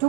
2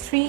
3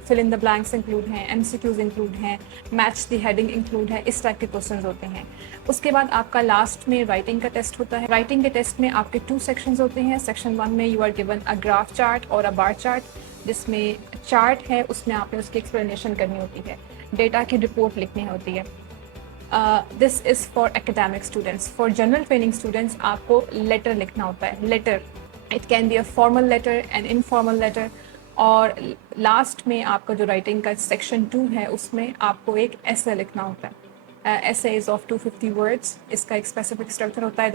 fill in the blanks include ہیں, MCQs include ہیں, match the heading include ہے, اس type کے کوشچنز ہوتے ہیں. اس کے بعد آپ کا لاسٹ میں رائٹنگ کا ٹیسٹ ہوتا ہے. رائٹنگ کے ٹیسٹ میں آپ کے 2 سیکشنز ہوتے ہیں. سیکشن 1 میں you are given a graph chart اور اے بار چارٹ, جس میں چارٹ ہے اس میں آپ نے اس کی ایکسپلینیشن کرنی ہوتی ہے, ڈیٹا کی رپورٹ لکھنی ہوتی ہے. This is for academic students. For general training students آپ کو لیٹر لکھنا ہوتا ہے. Letter it can be a formal letter and informal letter. اور لاسٹ میں آپ کا جو رائٹنگ کا سیکشن 2 ہے اس میں آپ کو ایک ایسے لکھنا ہوتا ہے. ایسے از آف 250 words. اس کا ایک اسپیسیفک اسٹرکچر ہوتا ہے.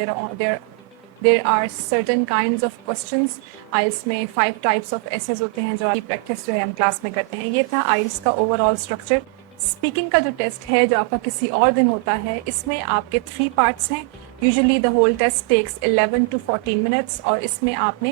There are certain kinds of questions. IELTS میں 5 types of essays ہوتے ہیں جو آپ کی پریکٹس جو ہے ہم کلاس میں کرتے ہیں. یہ تھا آئلس کا اوور آل اسٹرکچر. اسپیکنگ کا جو ٹیسٹ ہے جو آپ کا کسی اور دن ہوتا ہے, اس میں آپ کے 3 parts ہیں. Usually the whole test takes 11 to 14 minutes, اور اس میں آپ نے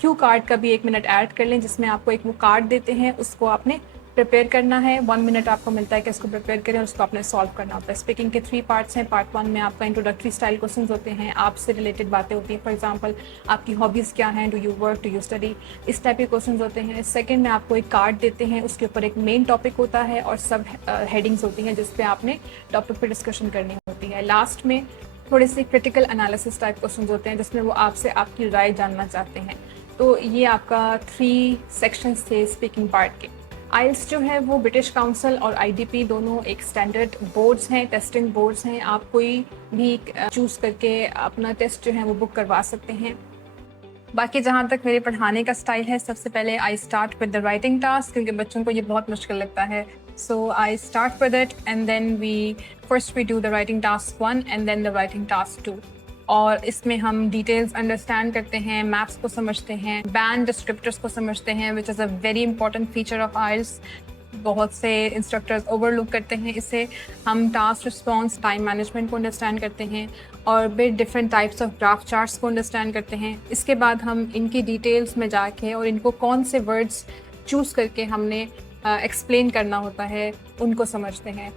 کیو کارڈ کا بھی 1 منٹ ایڈ کر لیں, جس میں آپ کو ایک وہ کارڈ دیتے ہیں, اس کو آپ نے پریپیئر کرنا ہے. 1 منٹ آپ کو ملتا ہے کہ اس کو پریپیئر کریں اور اس کو آپ نے سالو کرنا ہوتا ہے. اسپیکنگ کے 3 parts ہیں. پارٹ 1 میں آپ کا انٹروڈکٹری اسٹائل کوشچنز ہوتے ہیں, آپ سے ریلیٹڈ باتیں ہوتی ہیں. فار ایگزامپل آپ کی ہابیز کیا ہیں, do you work, do you study, اس ٹائپ کے کوشچنز ہوتے ہیں. سیکنڈ میں آپ کو ایک کارڈ دیتے ہیں, اس کے اوپر ایک مین ٹاپک ہوتا ہے اور سب ہیڈنگس ہوتی ہیں جس پہ آپ نے ٹاپک پہ ڈسکشن کرنی ہوتی ہے. لاسٹ میں تھوڑے سے کرٹیکل انالیسس ٹائپ کوشچنز ہوتے ہیں جس میں وہ آپ سے آپ کی رائے جاننا چاہتے ہیں. تو یہ آپ کا 3 سیکشنز تھے اسپیکنگ پارٹ کے. آئلس جو ہے وہ برٹش کاؤنسل اور IDP دونوں ایک اسٹینڈرڈ بورڈز ہیں, ٹیسٹنگ بورڈز ہیں. آپ کوئی بھی چوز کر کے اپنا ٹیسٹ جو ہے وہ بک کروا سکتے ہیں. باقی جہاں تک میرے پڑھانے کا اسٹائل ہے, سب سے پہلے I start with the writing task, کیونکہ بچوں کو یہ بہت مشکل لگتا ہے. So I start with it and then first we do the writing task 1 and then the writing task 2. اور اس میں ہم ڈیٹیلز انڈرسٹینڈ کرتے ہیں, میپس کو سمجھتے ہیں, بینڈ ڈسکرپٹرس کو سمجھتے ہیں, which is a very important feature of IELTS. بہت سے انسٹرکٹرز اوور لک کرتے ہیں اسے. ہم ٹاسک رسپانس ٹائم مینجمنٹ کو انڈرسٹینڈ کرتے ہیں اور پھر different types of graph charts کو انڈرسٹینڈ کرتے ہیں. اس کے بعد ہم ان کی ڈیٹیلز میں جا کے اور ان کو کون سے ورڈس چوز کر کے ہم نے ایکسپلین کرنا ہوتا ہے ان کو سمجھتے ہیں.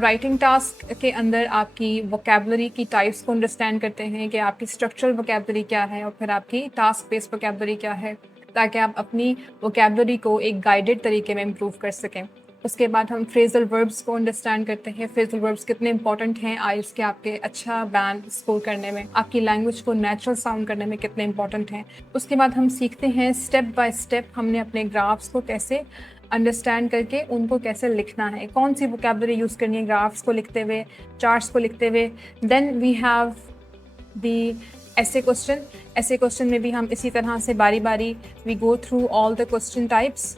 رائٹنگ ٹاسک کے اندر آپ کی ووکیبلری کی ٹائپس کو انڈرسٹینڈ کرتے ہیں کہ آپ کی اسٹرکچرل ووکیبلری کیا ہے اور پھر آپ کی ٹاسک بیس ووکیبلری کیا ہے, تاکہ آپ اپنی ووکیبلری کو ایک گائیڈڈ طریقے میں امپروو کر سکیں. اس کے بعد ہم فریزل وربس کو انڈرسٹینڈ کرتے ہیں. فریزل وربس کتنے امپورٹنٹ ہیں آئلس کے آپ کے اچھا بینڈ اسکور کرنے میں, آپ کی لینگویج کو نیچرل ساؤنڈ کرنے میں کتنے امپورٹنٹ ہیں. اس کے بعد ہم سیکھتے ہیں اسٹیپ بائی اسٹیپ ہم نے اپنے گرافس کو کیسے انڈرسٹینڈ کر کے ان کو کیسے لکھنا ہے, کون سی ووکیبلری یوز کرنی ہے گرافس کو لکھتے ہوئے, چارٹس کو لکھتے ہوئے. دین وی ہیو دی ایسے کوسچن. ایسے کوسچن میں بھی ہم اسی طرح سے باری باری وی گو تھرو آل دا کوسچن ٹائپس.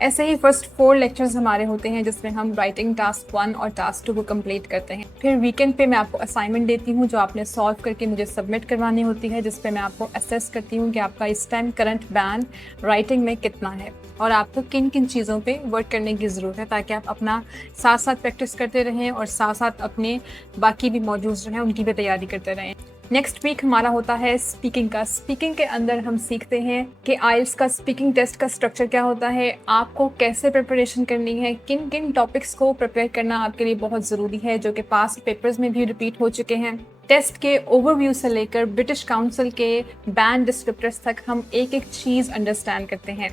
ایسے ہی فرسٹ 4 لیکچرز ہمارے ہوتے ہیں جس میں ہم رائٹنگ ٹاسک 1 اور ٹاسک 2 کو کمپلیٹ کرتے ہیں. پھر ویکینڈ پہ میں آپ کو اسائنمنٹ دیتی ہوں جو آپ نے سالو کر کے مجھے سبمٹ کروانی ہوتی ہے, جس پہ میں آپ کو اسیس کرتی ہوں کہ آپ کا اس ٹائم کرنٹ بینڈ رائٹنگ میں کتنا ہے اور آپ کو کن کن چیزوں پہ ورک کرنے کی ضرورت ہے, تاکہ آپ اپنا ساتھ ساتھ پریکٹس کرتے رہیں اور ساتھ ساتھ اپنے باقی بھی موڈیولز جو ہیں ان کی بھی تیاری کرتے رہیں. نیکسٹ ویک ہمارا ہوتا ہے اسپیکنگ کا. اسپیکنگ کے اندر ہم سیکھتے ہیں کہ آئلس کا اسپیکنگ ٹیسٹ کا اسٹرکچر کیا ہوتا ہے, آپ کو کیسے پریپریشن کرنی ہے, کن کن ٹاپکس کو پریپیئر کرنا آپ کے لیے بہت ضروری ہے, جو کہ پاسٹ پیپرز میں بھی ریپیٹ ہو چکے ہیں. ٹیسٹ کے اوور ویو سے لے کر برٹش کاؤنسل کے بینڈ ڈسکرپٹرز تک ہم ایک ایک چیز انڈرسٹینڈ کرتے ہیں.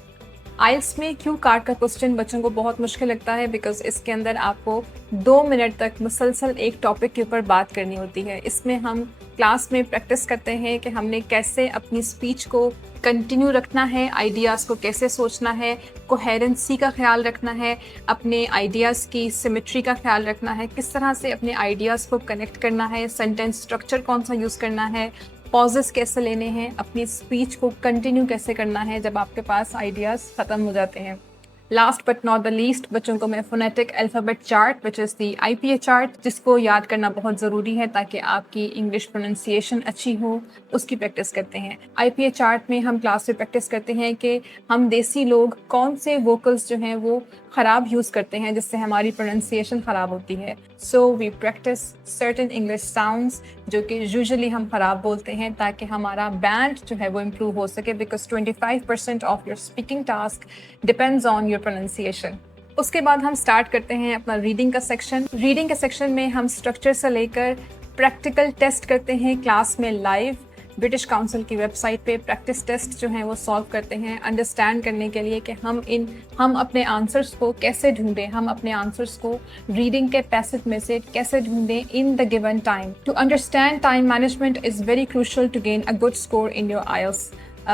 آئلس میں کیو کارڈ کا کوسچن بچوں کو بہت مشکل لگتا ہے, بیکاز اس کے اندر آپ کو 2 منٹ تک مسلسل ایک ٹاپک کے اوپر بات کرنی ہوتی ہے. اس میں ہم کلاس میں پریکٹس کرتے ہیں کہ ہم نے کیسے اپنی اسپیچ کو کنٹینیو رکھنا ہے, آئیڈیاز کو کیسے سوچنا ہے, کوہیرنسی کا خیال رکھنا ہے, اپنے آئیڈیاز کی سیمیٹری کا خیال رکھنا ہے, کس طرح سے اپنے آئیڈیاز کو کنیکٹ کرنا ہے, سینٹینس اسٹرکچر کون سا یوز کرنا ہے, پازز کیسے لینے ہیں, اپنی اسپیچ کو کنٹینیو کیسے کرنا ہے جب آپ کے پاس آئیڈیاز ختم ہو جاتے ہیں. Last but not the least بچوں کو میں فونیٹک الفابیٹ چارٹ وچ از دی IPA چارٹ, جس کو یاد کرنا بہت ضروری ہے تاکہ آپ کی انگلش پروننسیشن اچھی ہو, اس کی پریکٹس کرتے ہیں. IPA چارٹ میں ہم کلاس میں پریکٹس کرتے ہیں کہ ہم دیسی لوگ کون سے ووکلز جو ہیں وہ خراب یوز کرتے ہیں جس سے ہماری پروننسیشن خراب ہوتی ہے. سو وی پریکٹس سرٹن انگلش ساؤنڈس جو کہ یوزلی ہم خراب بولتے ہیں, تاکہ ہمارا بینڈ جو ہے وہ امپروو ہو سکے, because 25% of your speaking task depends on your pronunciation. اس کے بعد ہم اسٹارٹ کرتے ہیں اپنا ریڈنگ کا سیکشن. ریڈنگ کے سیکشن میں ہم اسٹرکچر سے لے کر پریکٹیکل ٹیسٹ کرتے ہیں کلاس میں لائیو, برٹش کاؤنسل کی ویب سائٹ پہ پریکٹس ٹیسٹ جو ہیں وہ سالو کرتے ہیں انڈرسٹینڈ کرنے کے لیے کہ ہم اپنے آنسرس کو کیسے ڈھونڈیں, ہم اپنے آنسرس کو ریڈنگ کے پیسج میں سے کیسے ڈھونڈیں in the given time. To understand time management is very crucial to gain a good score in your IELTS,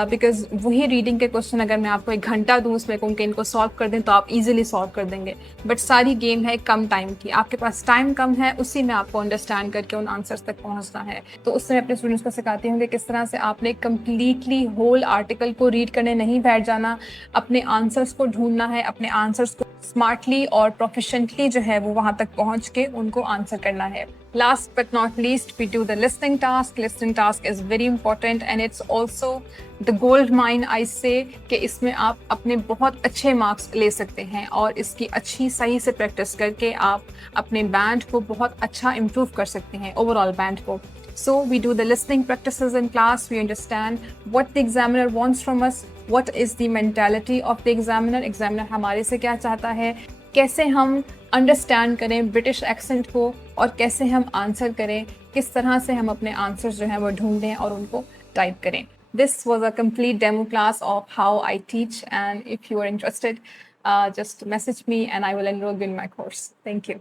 because وہی ریڈنگ کے کوشچن اگر میں آپ کو 1 گھنٹہ دوں اس میں کہوں کہ ان کو سالو کر دیں تو آپ ایزیلی سالو کر دیں گے, بٹ ساری گیم ہے کم ٹائم کی, آپ کے پاس ٹائم کم ہے, اسی میں آپ کو انڈرسٹینڈ کر کے ان آنسرس تک پہنچنا ہے. تو اس میں اپنے اسٹوڈنٹس کو سکھاتی ہوں کہ کس طرح سے آپ نے کمپلیٹلی ہول آرٹیکل کو ریڈ کرنے نہیں بیٹھ جانا, اپنے آنسرس کو ڈھونڈنا ہے, اپنے آنسرس کو اسمارٹلی اور پروفیشنٹلی جو ہے وہ وہاں تک پہنچ کے ان کو آنسر کرنا ہے. Last but not least, we do the listening task. Listening task is very important and it's also the gold mine, I say, کہ اس میں آپ اپنے بہت اچھے مارکس لے سکتے ہیں اور اس کی اچھی صحیح سے پریکٹس کر کے آپ اپنے بینڈ کو بہت اچھا امپروو کر سکتے ہیں, اوور آل بینڈ کو. So we do the listening practices in class. We understand what the examiner wants from us, what is the mentality of the examiner. Examiner ہمارے سے کیا چاہتا ہے, کیسے ہم انڈرسٹینڈ کریں برٹش ایکسنٹ کو اور کیسے ہم آنسر کریں, کس طرح سے ہم اپنے آنسرز جو ہیں وہ ڈھونڈیں اور ان کو ٹائپ کریں. This was a complete demo class of how I teach, and if you are interested, just message me and I will enroll you in my course. Thank you.